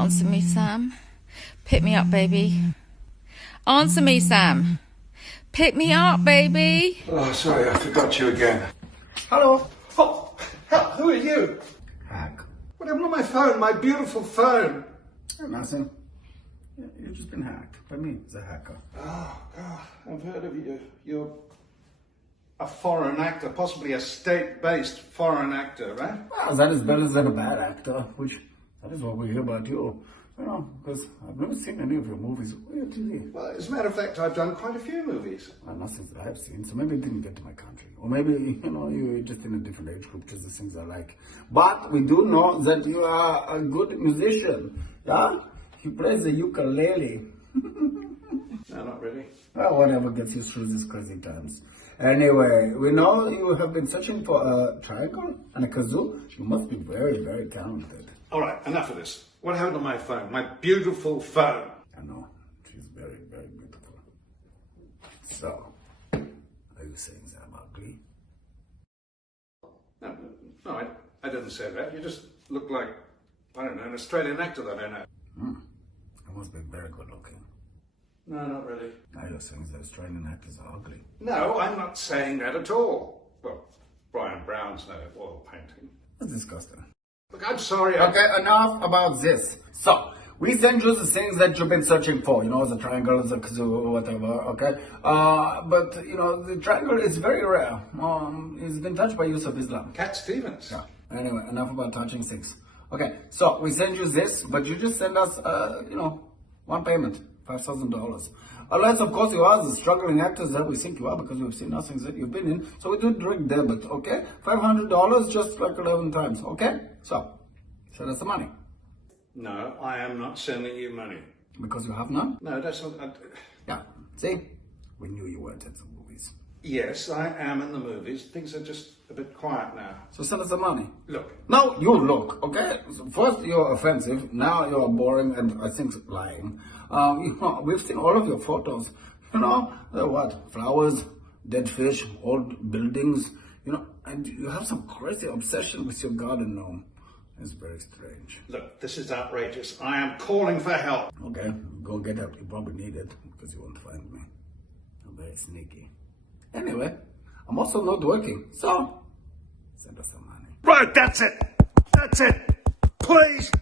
Answer me, Sam. Pick me up, baby. Answer me, Sam. Pick me up, baby. Oh, sorry, I forgot you again. Hello. Oh, hell, who are you? Hack. What happened to my phone, my beautiful phone? Nothing. You've just been hacked by me, the hacker. Oh, God, I've heard of you. You're a foreign actor, possibly a state-based foreign actor, right? Well, that is better than a bad actor, which that is what we hear about you. You know, because I've never seen any of your movies. Where are TV? Well, as a matter of fact, I've done quite a few movies. Well, nothing that I've seen, so maybe it didn't get to my country. Or maybe, you know, you're just in a different age group, just the things I like. But we do know that you are a good musician, yeah? You play the ukulele. No, not really. Well, whatever gets you through these crazy times. Anyway, we know you have been searching for a triangle and a kazoo. You must be very, very talented. All right, enough of this. What happened to my phone? My beautiful phone. I know. She's very, very beautiful. So, are you saying that I'm ugly? No, I didn't say that. You just look like, I don't know, an Australian actor that I know. I must be very good looking. No, not really. Now you're saying that Australian actors are ugly. No, I'm not saying that at all. Well, Brian Brown's no oil painting. That's disgusting. Look, I'm sorry. Okay, enough about this. So, we send you the things that you've been searching for, you know, the triangle, the kazoo, whatever, okay? But, you know, the triangle is very rare. It's been touched by use of Islam. Cat Stevens. Yeah. Anyway, enough about touching things. Okay, so we send you this, but you just send us, you know, one payment, $5,000. Unless, of course, you are the struggling actors that we think you are because we've seen nothing that you've been in. So we do direct debit, okay? $500 just like 11 times, okay? So, send us the money. No, I am not sending you money. Because you have none? No, that's not... Yeah, see? We knew you weren't at the movies. Yes, I am in the movies. Things are just a bit quiet now. So send us the money. Look. No, you look, okay? So first you're offensive, now you're boring and I think lying. You know, we've seen all of your photos. You know, they're what? Flowers, dead fish, old buildings, you know, and you have some crazy obsession with your garden gnome. It's very strange. Look, this is outrageous. I am calling for help. Okay, go get help. You probably need it because you won't find me. I'm very sneaky. Anyway, I'm also not working, so send us some money. Right, that's it. That's it. Please.